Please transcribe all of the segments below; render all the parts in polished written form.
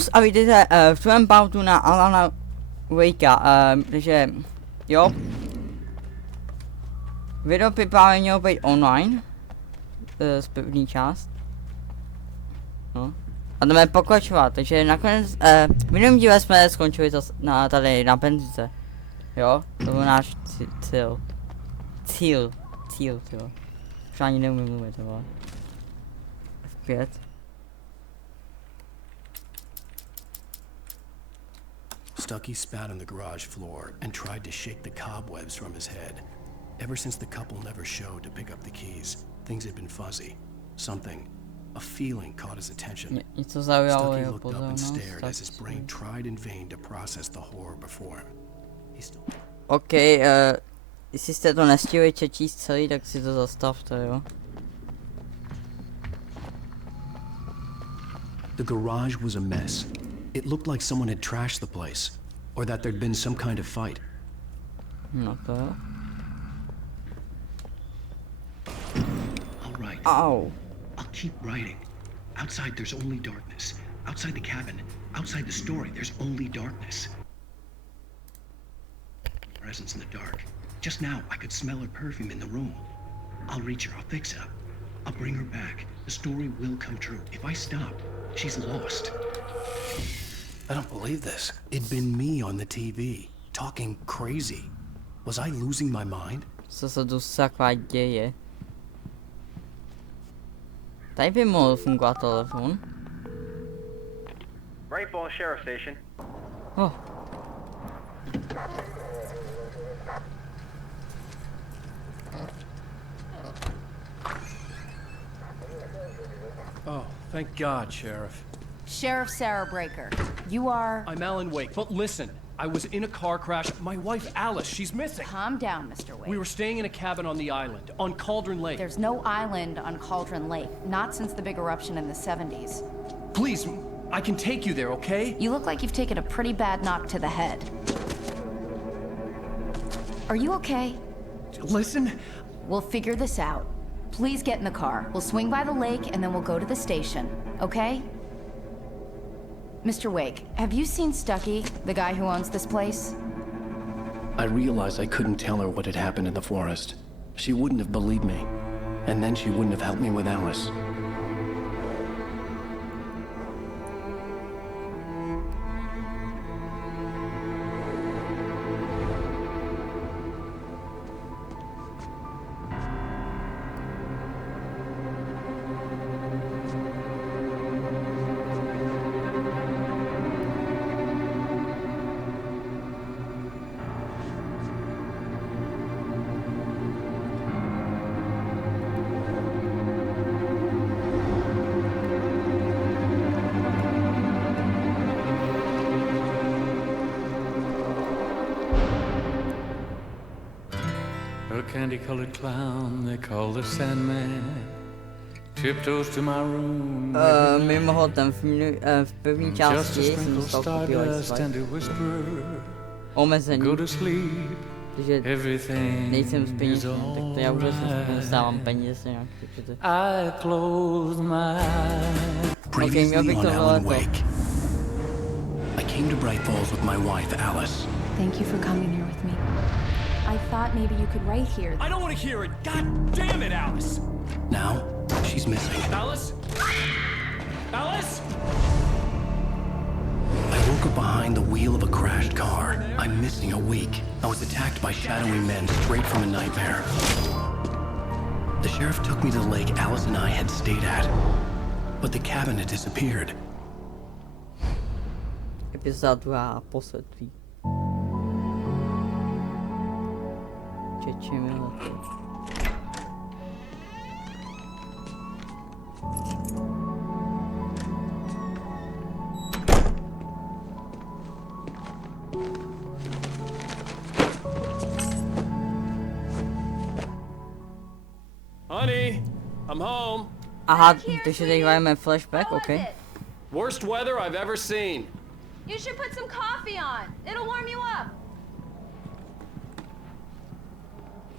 Čus a vítejte v tvém pautu na Alana Wakea, takže jo. Video vyprávění mělo být online, z první část. No. A jdeme pokračovat, takže nakonec, v minulém díle jsme skončili tady na benzince. Jo, to byl náš cíl, jo. Už ani neumím mluvit, jo. F5. Stucky spat on the garage floor and tried to shake the cobwebs from his head. Ever since the couple never showed to pick up the keys, things had been fuzzy. Something, a feeling caught his attention. Stucky looked up and stared as his brain tried in vain to process the horror before him. OK, jestli jste to nestihli číst celý, tak si to zastavte, jo. The garage was a mess. It looked like someone had trashed the place, or that there'd been some kind of fight. No to jo. All right. Ow. I'll keep writing. Outside there's only darkness. Outside the cabin, outside the story, there's only darkness. Presence in the dark. Just now, I could smell her perfume in the room. I'll reach her, I'll fix it up. I'll bring her back. The story will come true. If I stop, she's lost. I don't believe this. It'd been me on the TV, talking crazy. Was I losing my mind? Co se tu sakra děje? Tady by mohl fungovat telefon. Rainfall Sheriff Station. Oh. Oh, thank God, Sheriff. Sheriff Sarah Breaker, you are... I'm Alan Wake, but listen, I was in a car crash. My wife, Alice, she's missing. Calm down, Mr. Wake. We were staying in a cabin on the island, on Cauldron Lake. There's no island on Cauldron Lake, not since the big eruption in the 70s. Please, I can take you there, okay? You look like you've taken a pretty bad knock to the head. Are you okay? Listen. We'll figure this out. Please get in the car. We'll swing by the lake and then we'll go to the station, okay? Mr. Wake, have you seen Stucky, the guy who owns this place? I realized I couldn't tell her what had happened in the forest. She wouldn't have believed me. And then she wouldn't have helped me with Alice. A candy-colored clown they call the Sandman tiptoes to my room. Mimochodem, v první části jsem dostal copyright omezení, takže nejsem peníze, tak to já vůbec nedostávám peníze nějak, takže to... Previously on Alan Wake. I came to Bright Falls with my wife, Alice. Thank you for coming here with me. I thought maybe you could write here. I don't want to hear it. God damn it, Alice. Now, she's missing. Alice? Alice? I woke up behind the wheel of a crashed car. I'm missing a week. I was attacked by shadowy men straight from a nightmare. The sheriff took me to the lake Alice and I had stayed at. But the cabin had disappeared. Epizoda 2 poslední. Honey, I'm home. Aha, takže teď hrajeme flashback, OK. Worst weather I've ever seen. You should put some coffee on. It'll warm you up.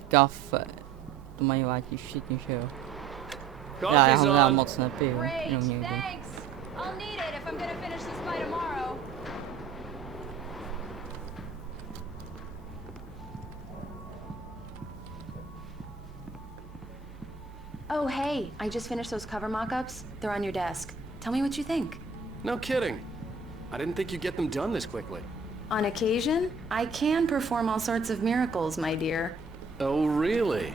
Kafe. To mají rádi všichni, že jo. Já ho moc nepiju, jenom někdo. I'll need it if I'm gonna finish this by tomorrow. Oh, hey, I just finished those cover mock-ups. They're on your desk. Tell me what you think. No kidding. I didn't think you'd get them done this quickly. On occasion, I can perform all sorts of miracles, my dear. Oh, really?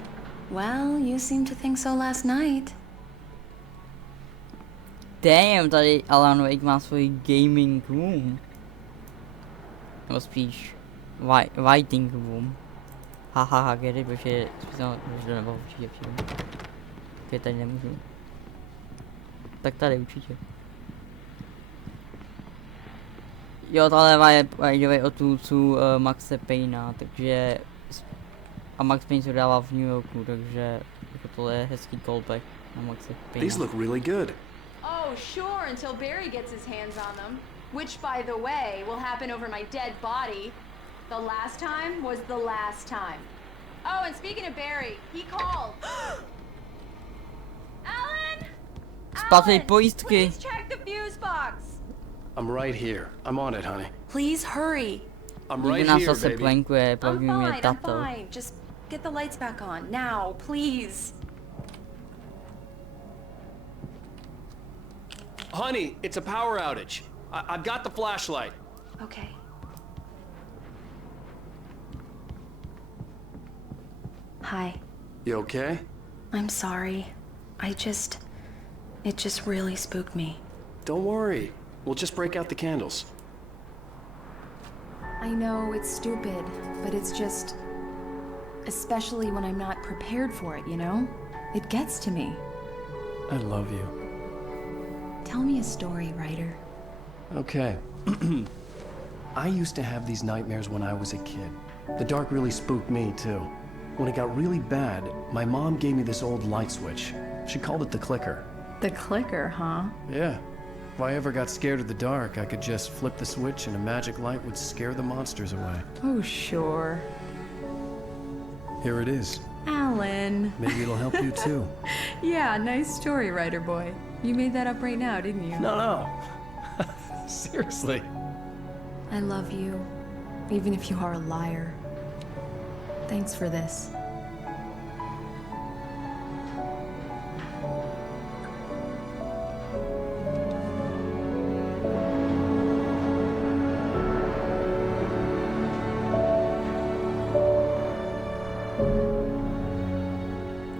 Well, you seemed to think so last night. Damn, tady Alan Wake má svůj gaming room. Nebo spíš writing room. Hahaha, get it, protože to nebylo určitě všem. Teď tady nemůžu. Tak tady určitě. Jo, tohle je by od tvůrců Maxe Payna, takže... A Max Payne se dává v New Yorku, takže jako tohle je hezký callback na Maxe Payna. These look really good. Oh, sure, until Barry gets his hands on them. Which, by the way, will happen over my dead body. The last time was the last time. Oh, and speaking of Barry, he called. Alan! Splatej pojistky. Please check the fuse box. I'm right here. I'm on it, honey. Please hurry. I'm right Nikdo nás here, zase baby. plankuje, I'm baví mě fine, I'm tato. fine. Just get the lights back on, now, please. Honey, it's a power outage. I've got the flashlight. Okay. Hi. You okay? I'm sorry. It just really spooked me. Don't worry. We'll just break out the candles. I know it's stupid, but it's just... Especially when I'm not prepared for it, you know? It gets to me. I love you. Tell me a story, writer. Okay. I used to have these nightmares when I was a kid. The dark really spooked me, too. When it got really bad, my mom gave me this old light switch. She called it the clicker. The clicker, huh? Yeah. If I ever got scared of the dark, I could just flip the switch and a magic light would scare the monsters away. Oh, sure. Here it is. Alan. Maybe it'll help you, too. Yeah, nice story, writer boy. You made that up right now, didn't you? No. Seriously. I love you, even if you are a liar. Thanks for this.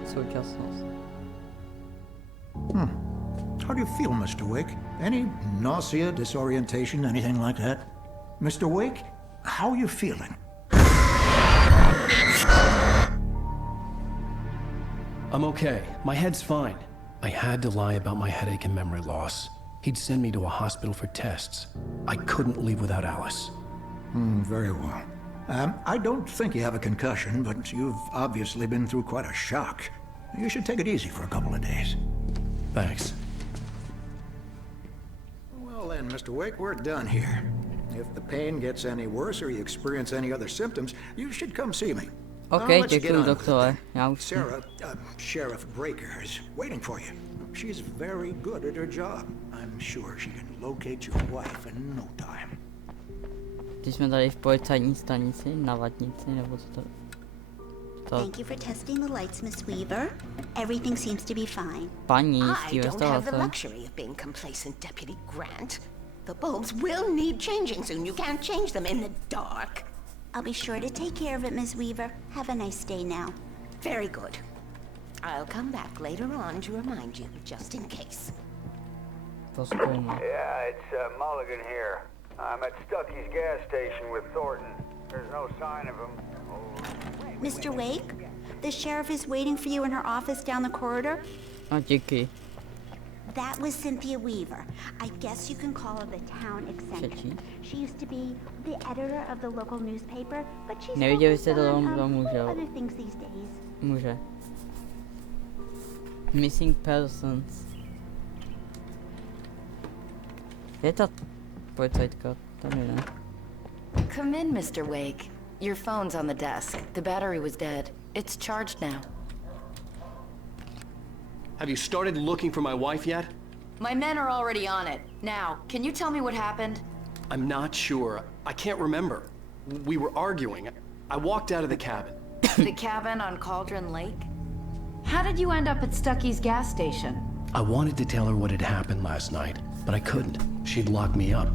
Současnost. How do you feel, Mr. Wake? Any nausea, disorientation, anything like that? Mr. Wake, how are you feeling? I'm okay. My head's fine. I had to lie about my headache and memory loss. He'd send me to a hospital for tests. I couldn't leave without Alice. Very well. I don't think you have a concussion, but you've obviously been through quite a shock. You should take it easy for a couple of days. Thanks. Well then, Mr. Wake, we're done here. If the pain gets any worse or you experience any other symptoms, you should come see me. OK, Now, let's get děkuju, on with it doktore. then. Já už jsem. Sarah, Sheriff Breaker is waiting for you. She's very good at her job. I'm sure she can locate your wife in no time. Teď jsme tady v policajní stanici, na Vatnici, nebo co to... Thank you for testing the lights, Miss Weaver. Everything seems to be fine. Paní z I té don't have the restaurace. luxury of being complacent, Deputy Grant. The bulbs will need changing soon. You can't change them in the dark. I'll be sure to take care of it, Miss Weaver. Have a nice day now. Very good. I'll come back later on to remind you, just in case. To zkoumá. Yeah, it's Mulligan here. I'm at Stucky's gas station with Thornton. There's no sign of him. Mr. Wake, the sheriff is waiting for you in her office down the corridor. A díky. That was Cynthia Weaver. I guess you can call her the town eccentric. Třetí. She used to be the editor of the local newspaper, but she's Neviděli jste to focused on, domů, že jo? other things these days. Může. Missing persons. Je ta policajtka? Tam je ne. Come in, Mr. Wake. Your phone's on the desk. The battery was dead. It's charged now. Have you started looking for my wife yet? My men are already on it. Now, can you tell me what happened? I'm not sure. I can't remember. We were arguing. I walked out of the cabin. The cabin on Cauldron Lake? How did you end up at Stucky's gas station? I wanted to tell her what had happened last night, but I couldn't. She'd locked me up.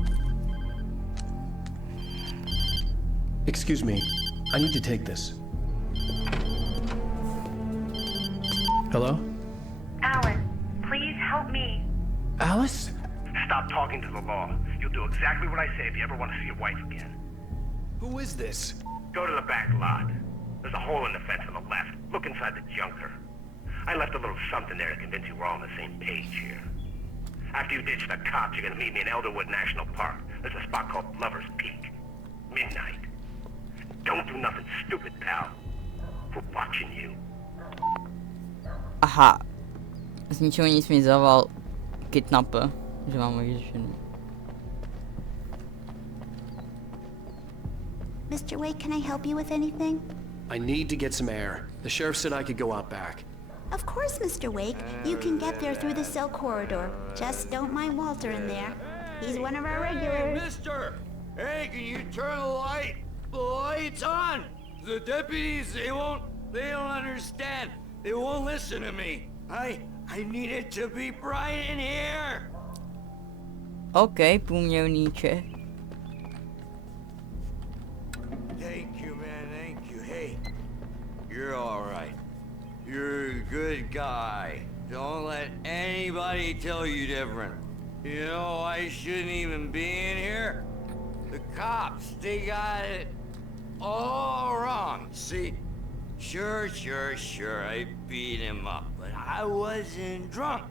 Excuse me. I need to take this. Hello? Alan, please help me. Alice? Stop talking to the law. You'll do exactly what I say if you ever want to see your wife again. Who is this? Go to the back lot. There's a hole in the fence on the left. Look inside the junker. I left a little something there to convince you we're all on the same page here. After you ditch the cops, you're gonna meet me in Elderwood National Park. There's a spot called Lover's Peak. Midnight. Don't do nothing stupid, pal. We're watching you. Aha. Z ničeho nic mi zavolal kidnapper, že mám vyřešený. Mr. Wake, can I help you with anything? I need to get some air. The sheriff said I could go out back. Of course, Mr. Wake. You can get there through the cell corridor. Just don't mind Walter in there. He's one of our regulars. Hey, mister! Hey, can you turn the light? The light's on! The deputies, they don't understand. They won't listen to me. I need it to be bright in here. OK, průměrníče. Thank you, man, thank you. Hey, you're all right. You're a good guy. Don't let anybody tell you different. You know, I shouldn't even be in here. The cops, they got it all wrong. See, sure, I beat him up, but I wasn't drunk.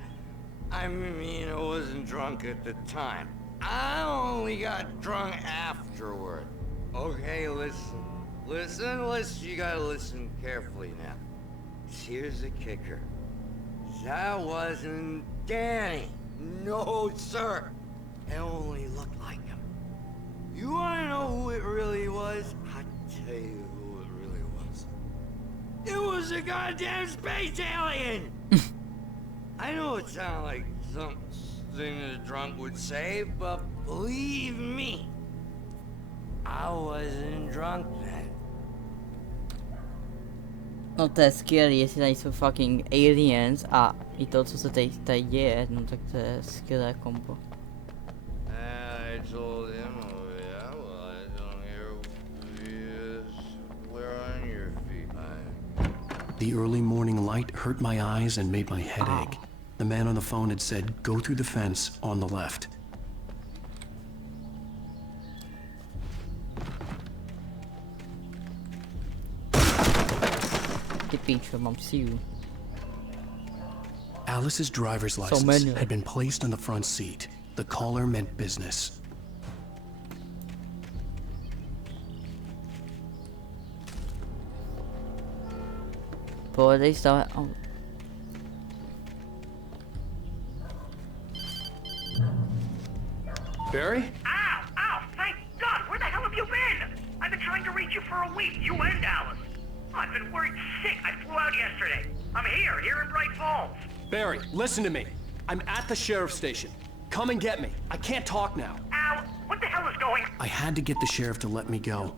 I mean, I wasn't drunk at the time. I only got drunk afterward. Okay, listen. You gotta listen carefully now. Here's the kicker. That wasn't Danny. No, sir. It only looked like him. You wanna know who it really was? I'll tell you who it really was. It was a goddamn space alien! I know it sounds like something a drunk would say, but believe me, I wasn't drunk then. No to je skvělý, jestli tady jsou fucking aliens a i to, co se tady děje, no tak to je skvělé kombo. I told him, oh yeah, well I don't hear we're on your feet. The early morning light hurt my eyes and made my head ache. The man on the phone had said, go through the fence on the left. Ty píčo, mám sílu. Alice's driver's license had been placed on the front seat. The caller meant business. Pohodej stále. Oh. Barry? Ow! Thank God! Where the hell have you been? I've been trying to reach you for a week, you and Alice. I've been worried sick. I flew out yesterday. I'm here in Bright Falls. Barry, listen to me. I'm at the sheriff's station. Come and get me. I can't talk now. Al, what the hell is going on? I had to get the sheriff to let me go.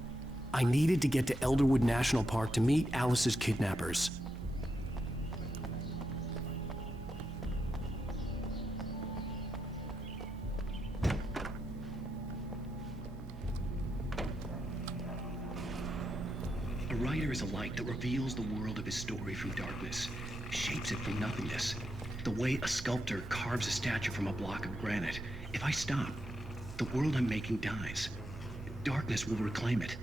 I needed to get to Elderwood National Park to meet Alice's kidnappers. A writer is a light that reveals the world of his story from darkness, shapes it from nothingness. The way a sculptor carves a statue from a block of granite. If I stop, the world I'm making dies. Darkness will reclaim it.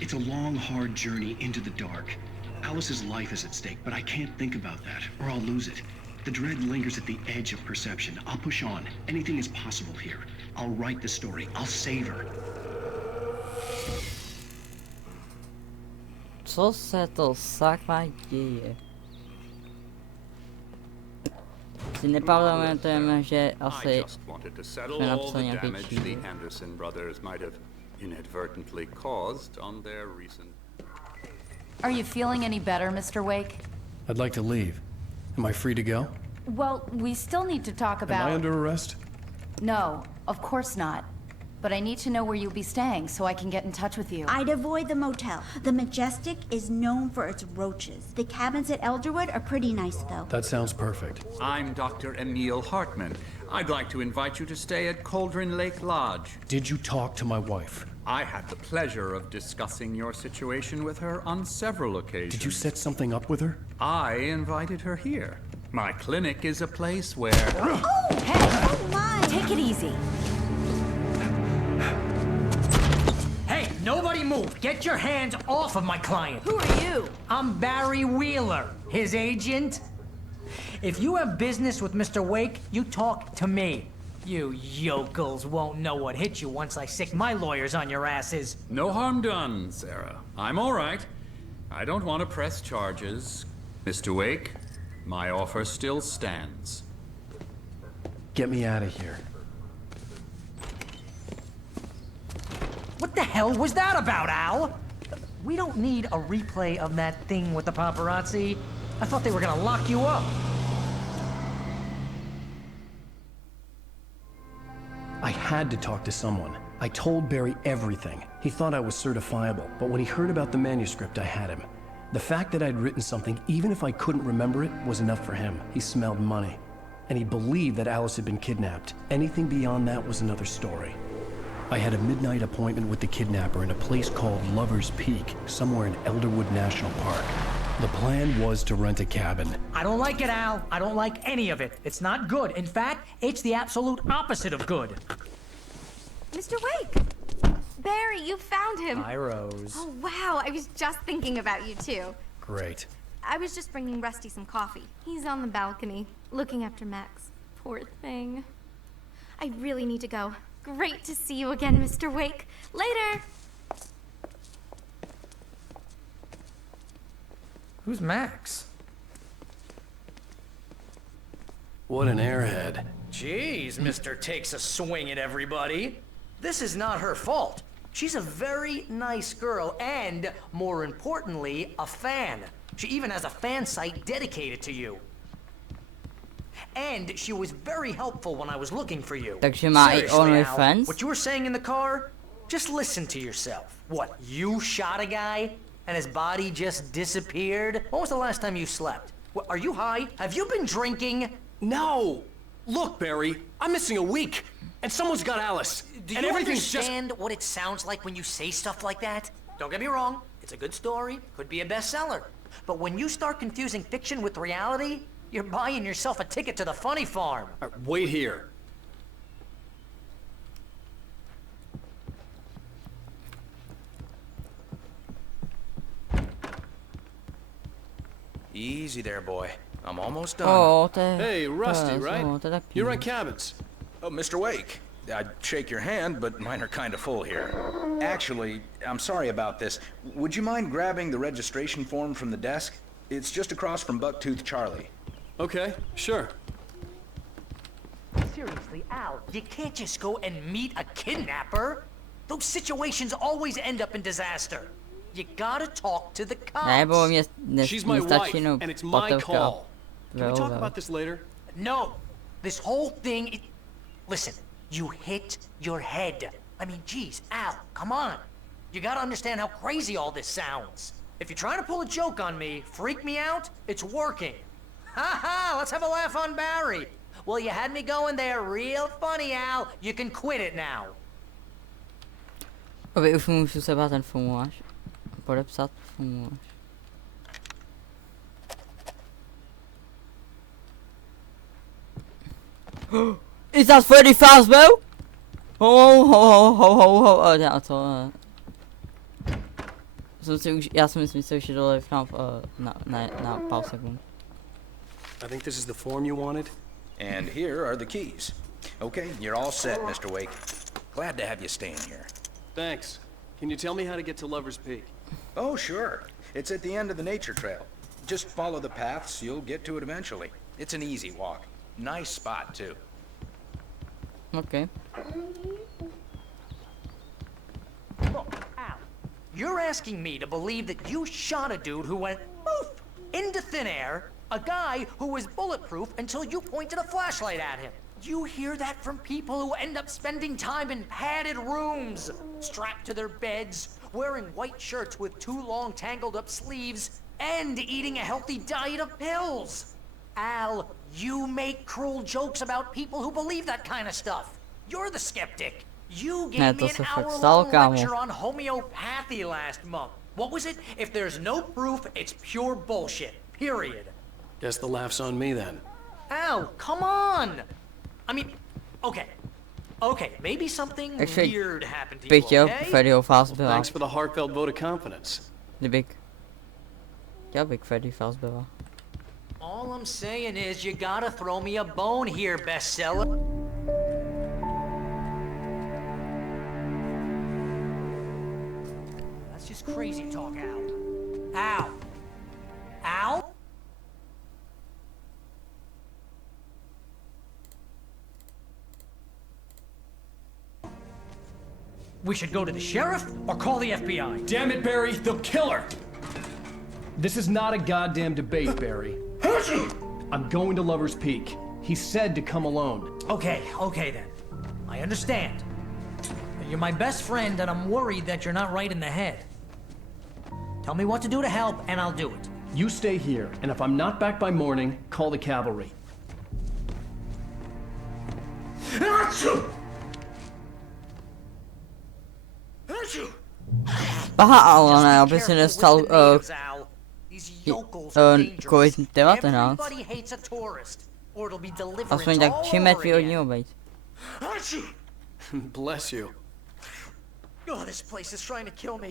It's a long, hard journey into the dark. Alice's life is at stake, but I can't think about that, or I'll lose it. The dread lingers at the edge of perception. I'll push on. Anything is possible here. I'll write the story. I'll save her. Co se to sakra děje? Si nepamatujeme, že asi jsme napsali nějaký číslo. Anderson brothers might have inadvertently caused on their recent. Are you feeling any better, Mr. Wake? I'd like to leave. Am I free to go? Well, we still need to talk about... Am I under arrest? No, of course not. But I need to know where you'll be staying so I can get in touch with you. I'd avoid the motel. The Majestic is known for its roaches. The cabins at Elderwood are pretty nice, though. That sounds perfect. I'm Dr. Emil Hartman. I'd like to invite you to stay at Cauldron Lake Lodge. Did you talk to my wife? I had the pleasure of discussing your situation with her on several occasions. Did you set something up with her? I invited her here. My clinic is a place where... Oh, hey! Oh, my! Take it easy. Hey, nobody move! Get your hands off of my client! Who are you? I'm Barry Wheeler, his agent. If you have business with Mr. Wake, you talk to me. You yokels won't know what hit you once I sick my lawyers on your asses. No harm done, Sarah. I'm all right. I don't want to press charges. Mr. Wake, my offer still stands. Get me out of here. What the hell was that about, Al? We don't need a replay of that thing with the paparazzi. I thought they were gonna lock you up. I had to talk to someone. I told Barry everything. He thought I was certifiable, but when he heard about the manuscript, I had him. The fact that I'd written something, even if I couldn't remember it, was enough for him. He smelled money. And he believed that Alice had been kidnapped. Anything beyond that was another story. I had a midnight appointment with the kidnapper in a place called Lover's Peak, somewhere in Elderwood National Park. The plan was to rent a cabin. I don't like it, Al. I don't like any of it. It's not good. In fact, it's the absolute opposite of good. Mr. Wake! Barry, you found him. Hi, Rose. Oh, wow. I was just thinking about you, too. Great. I was just bringing Rusty some coffee. He's on the balcony, looking after Max. Poor thing. I really need to go. Great to see you again, Mr. Wake. Later! Who's Max? What an airhead. Jeez, Mr. Takes a swing at everybody. This is not her fault. She's a very nice girl and, more importantly, a fan. She even has a fan site dedicated to you. And she was very helpful when I was looking for you. Takže má i Seriously, online Al, friends? what you were saying in the car, just listen to yourself. What, you shot a guy and his body just disappeared? When was the last time you slept? What, are you high? Have you been drinking? No! Look, Barry, I'm missing a week, and someone's got Alice. Do and you everything's understand what it sounds like when you say stuff like that? Don't get me wrong, it's a good story, could be a bestseller. But when you start confusing fiction with reality, you're buying yourself a ticket to the funny farm. Wait here. Easy there, boy. I'm almost done. Oh, Hey, Rusty, right? You rent cabins. Oh, Mr. Wake. I'd shake your hand, but mine are kind of full here. Actually, I'm sorry about this. Would you mind grabbing the registration form from the desk? It's just across from Bucktooth Charlie. Okay, sure. Seriously, Al, you can't just go and meet a kidnapper. Those situations always end up in disaster. You gotta talk to the cops. Ne, bo mě She's my wife, nestačí jenom and it's my potovka. call. Can we talk Well. about this later? No, this whole thing, listen, you hit your head. I mean, geez, Al, come on. You gotta understand how crazy all this sounds. If you're trying to pull a joke on me, freak me out, it's working. Ha ha, let's have a laugh on Barry. Well, you had me going there real funny, Al. You can quit it now. Aby už můžu sebrat ten formulář. Podepsat formulář. Is that Freddy Fazbear? Ho ho ho ho ho ho. A to. Já jsem si myslel, že dole na pár sekund. I think this is the form you wanted. And here are the keys. Okay, you're all set, Mr. Wake. Glad to have you staying here. Thanks. Can you tell me how to get to Lover's Peak? Oh, sure. It's at the end of the nature trail. Just follow the paths, you'll get to it eventually. It's an easy walk. Nice spot, too. Okay. Look, Al, you're asking me to believe that you shot a dude who went poof into thin air, A guy who was bulletproof until you pointed a flashlight at him. You hear that from people who end up spending time in padded rooms, strapped to their beds, wearing white shirts with too long tangled up sleeves, and eating a healthy diet of pills. Al, you make cruel jokes about people who believe that kind of stuff. You're the skeptic. You gave me an hour-long lecture on homeopathy last month. What was it? If there's no proof, it's pure bullshit. Period. Guess the laugh's on me then. Al, come on! I mean, okay. Okay, maybe something weird happened to you, okay? Freddyho fast byla. Thanks for the heartfelt vote of confidence. Já bych Freddy fast byla. All I'm saying is you gotta throw me a bone here, bestseller. That's just crazy talk, Al. Al? Al? We should go to the sheriff or call the FBI. Damn it, Barry, they'll kill her! This is not a goddamn debate, Barry. I'm going to Lover's Peak. He said to come alone. Okay then. I understand. You're my best friend and I'm worried that you're not right in the head. Tell me what to do to help and I'll do it. You stay here, and if I'm not back by morning, call the cavalry. Aha, ale ne, aby se nestal COVID-19. Aspoň tak 3 metry od něho být. Bless you. Oh, this place is trying to kill me.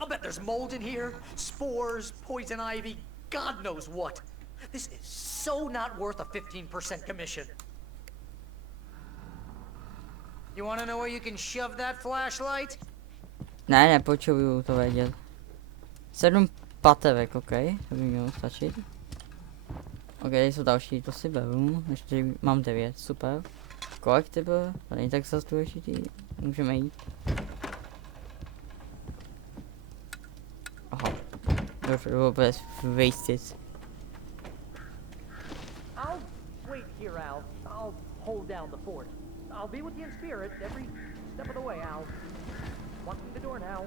I'll bet there's mold in here, spores, poison ivy, God knows what. This is so not worth a 15% commission. You want to know where you can shove that flashlight? Ne, nepotřebuju to vědět. 7 patevek, ok, to by mělo stačit. Ok, tady jsou další, to si beru, ještě mám 9, super. Kolik ty byl? To není tak zase důležitý, můžeme jít. Aha, to bylo bez wasted. I'll wait here, Al. I'll hold down the fort. I'll be with you in spirit every step of the way, Al. Walk through the door now.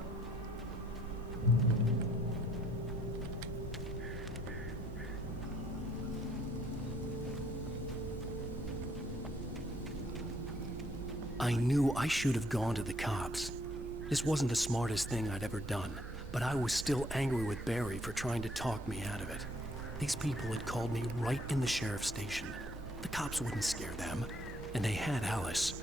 I knew I should have gone to the cops. This wasn't the smartest thing I'd ever done, but I was still angry with Barry for trying to talk me out of it. These people had called me right in the sheriff's station. The cops wouldn't scare them, and they had Alice.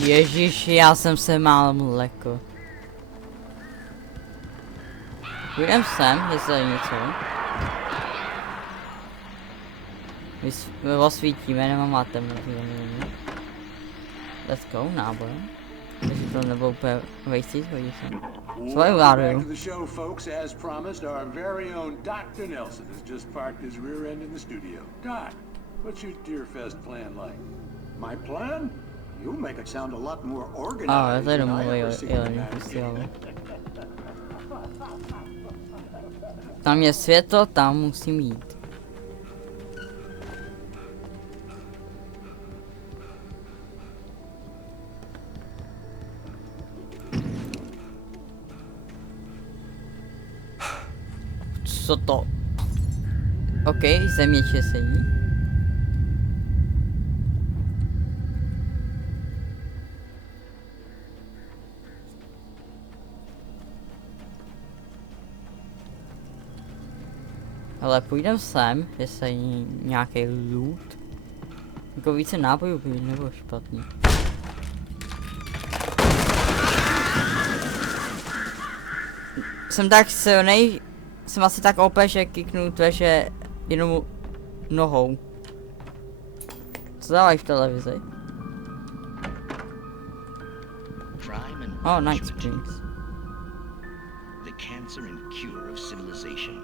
Ježiši, já jsem se mál mleko. Půjdem sem, jestli je něco. Osvítíme, nemám mátem. Let's go, náboj. Takže to nebylo úplně wasted, hodí se. Svoji vládu. The show, folks, as promised, our very own Dr. Nelson has just parked his rear end in the studio. Doc, what's your Deerfest plan like? My plan? You make it sound a lot more organized to je than I domluvil ever seen Jelení it. festivalu. Tam je světlo, tam musím jít. Co to? OK, zemětřesení. Ale půjdem sem, jestli je nějaký loot. Jako více nábojů by nebylo špatný. Jsem tak silnej, jsem asi tak OP, že kiknu dveře jenom nohou. Co dávají v televizi? Oh, Night Springs. The cancer and cure of civilization.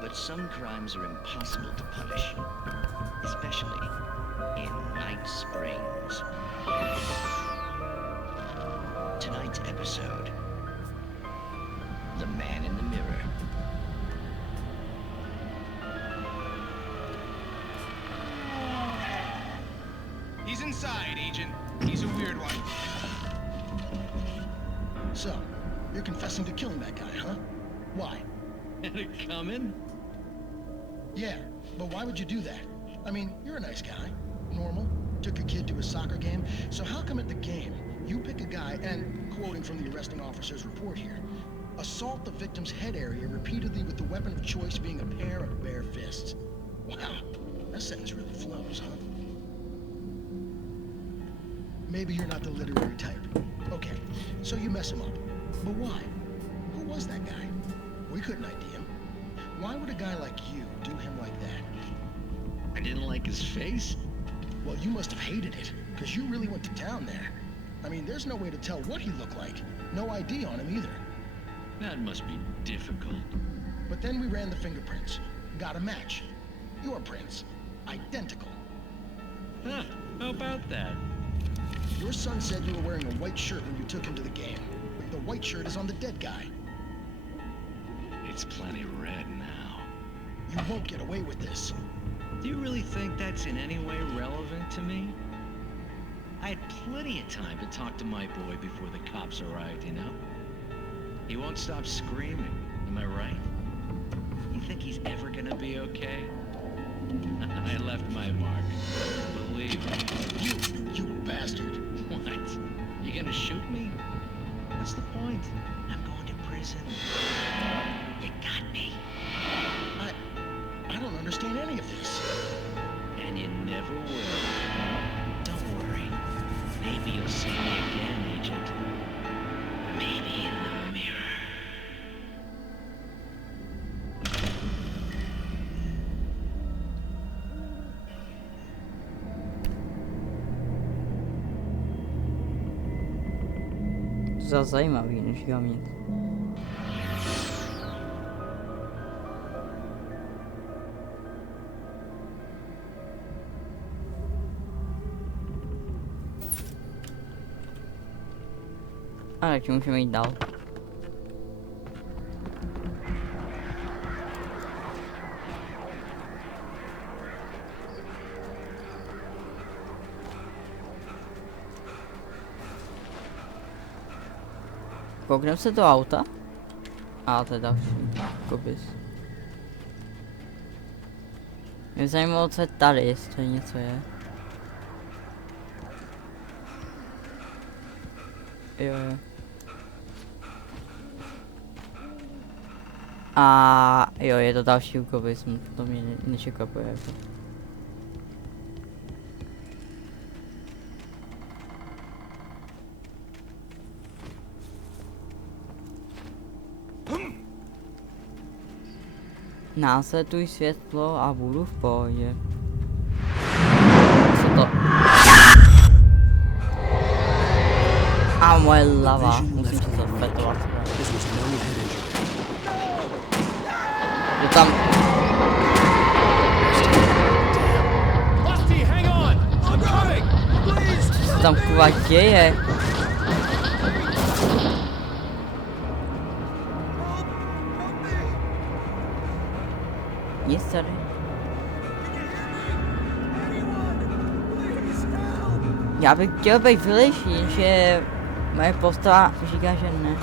But some crimes are impossible to punish, especially in Night Springs. Tonight's episode, inside, Agent. He's a weird one. So, you're confessing to killing that guy, huh? Why? Had it coming? Yeah, but why would you do that? I mean, you're a nice guy. Normal. Took a kid to a soccer game. So how come at the game, you pick a guy and, quoting from the arresting officer's report here, assault the victim's head area repeatedly with the weapon of choice being a pair of bare fists? Wow, that sentence really flows, huh? Maybe you're not the literary type. Okay, so you mess him up. But why? Who was that guy? We couldn't ID him. Why would a guy like you do him like that? I didn't like his face? Well, you must have hated it, because you really went to town there. I mean, there's no way to tell what he looked like. No ID on him either. That must be difficult. But then we ran the fingerprints. Got a match. Your prints. Identical. Huh, how about that? Your son said you were wearing a white shirt when you took him to the game. The white shirt is on the dead guy. It's plenty red now. You won't get away with this. Do you really think that's in any way relevant to me? I had plenty of time to talk to my boy before the cops arrived, you know? He won't stop screaming, am I right? You think he's ever gonna be okay? I left my mark. Believe me. You bastard. What? You gonna shoot me? What's the point? I'm going to prison. You got me. I don't understand any of this. And you never will. Don't worry. Maybe you'll see me again, Agent. Maybe in the mirror. Za zajímavý, než já mít. A tak můžeme jít dál. Koukneme se do auta? A to je další kopis. Mě zajímalo, co je tady, jestli něco je. Jo. A jo, je to další kopis, to mě nečekapuje jako. Následuj světlo a budu v pohodě. Co to? A moje lava, musím se zafetovat. Je tam... Co se tam kurva děje? Nic tady. Já bych chtěl být vylejší, že moje postava říká, že ne.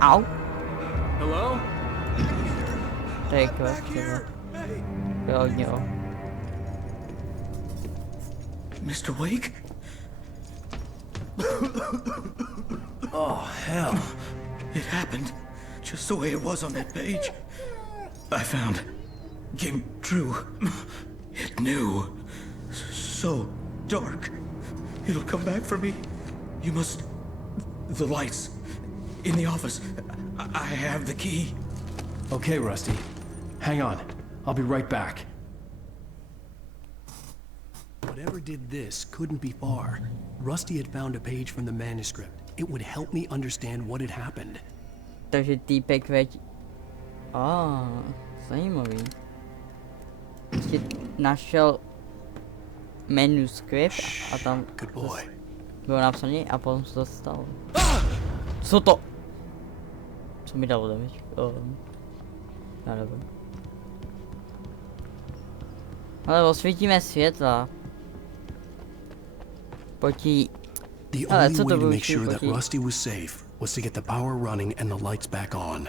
Au. Hello? To je kvůli třeba. Jo. Mr. Wake? Oh, hell. It happened just the way it was on that page. I found... came true. It knew. So dark. It'll come back for me. You must... The lights. In the office. I have the key. Okay, Rusty. Hang on. I'll be right back. Whatever did this couldn't be far. Rusty had found a page from the manuscript. It would help me understand what had happened. Takže týpek veď... zajímavý. Prostě našel manuskript a tam bylo napsané a potom se to stalo. Co to? Co mi dalo damage? Já nevím. Ale osvítíme světla. Pojď. The only way to make sure that Rusty was safe was to get the power running and the lights back on.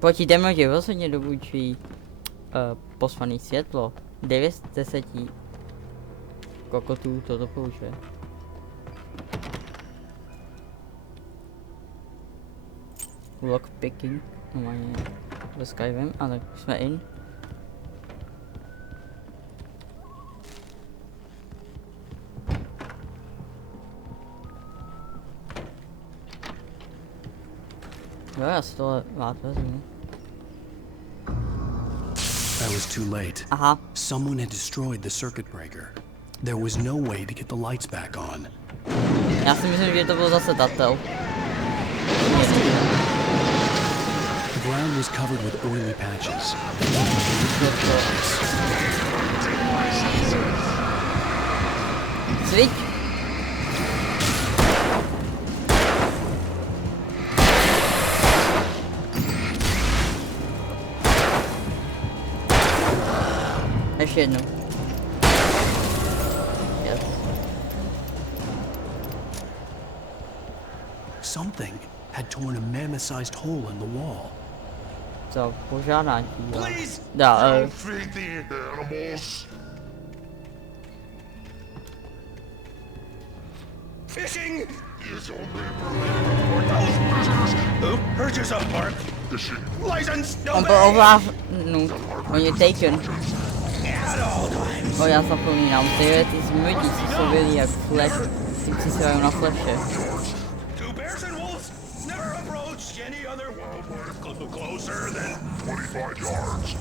Pojď, jdeme, že rozhodně dobučí posvaný světlo. 9 z 10 kokotů to doporučuje. Lockpicking, normálně ve Skyrim, ale jsme in. Jo, já si tohle rád vezmu. I was too late. Aha. Someone had destroyed the circuit breaker. There was no way to get the lights back on. Já si myslím, že to byl zase datel. The ground was covered with oily patches. Cvič. Ještě jednou. Yes. Something had torn a mammoth-sized hole in the wall. Co, požádání. Please, dá, don't feed the animals. Fishing! Is only Who purchased a park? License! No on byl ovládnut. On je taken. O, já zapomínám, tyhle ty zmrdí, co jsou byli jak flash. Ty přisívají na flashe. Two bears and wolves never approached any other wildlife closer than 25 yards.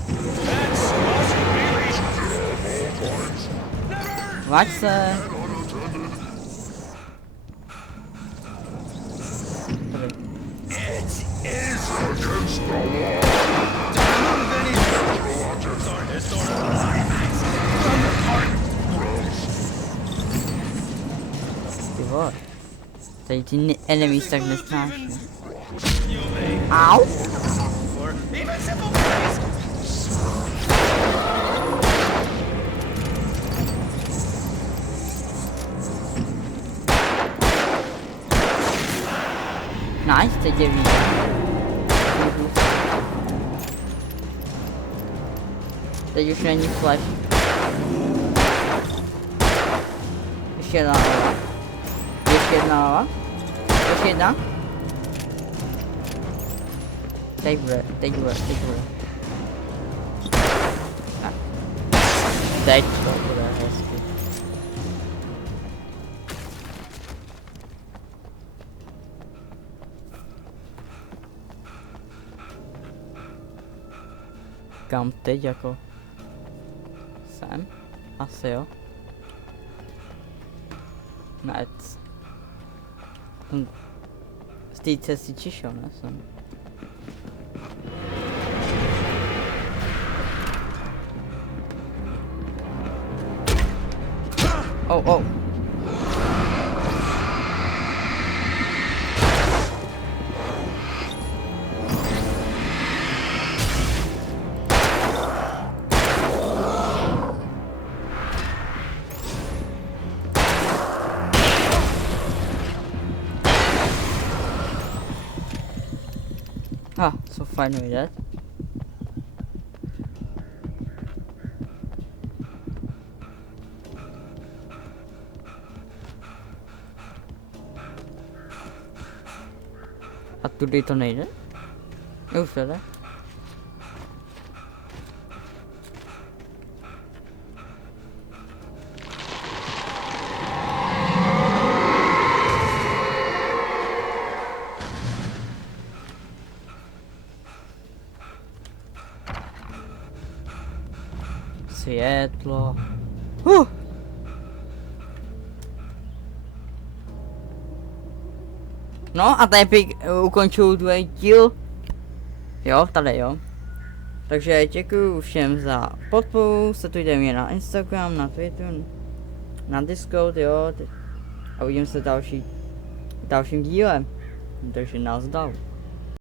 That's us really. Vrať se. It is against the wall. Don't move any Ty vole. Tady ty enemies tak nesnáší. Au! Nice, teď je víc. Teď už není flash. Ještě jedna lava. Ještě jedna lava. Ještě jedna. Teď bude. Tak. Teď to bude hezky. Kam teď jako? Sem? Asi jo. Ne. Z té cesty čišel, ne? Jsem. Oh. Ah, so finally dead. A tudy to nejde? Už to jde. Světlo. No a tady ukončuju druhý díl. Jo, tady jo. Takže děkuju všem za podporu, sledujte mě na Instagram, na Twitter, na Discord, jo. A uvidíme se dalším dílem. Takže nazdar.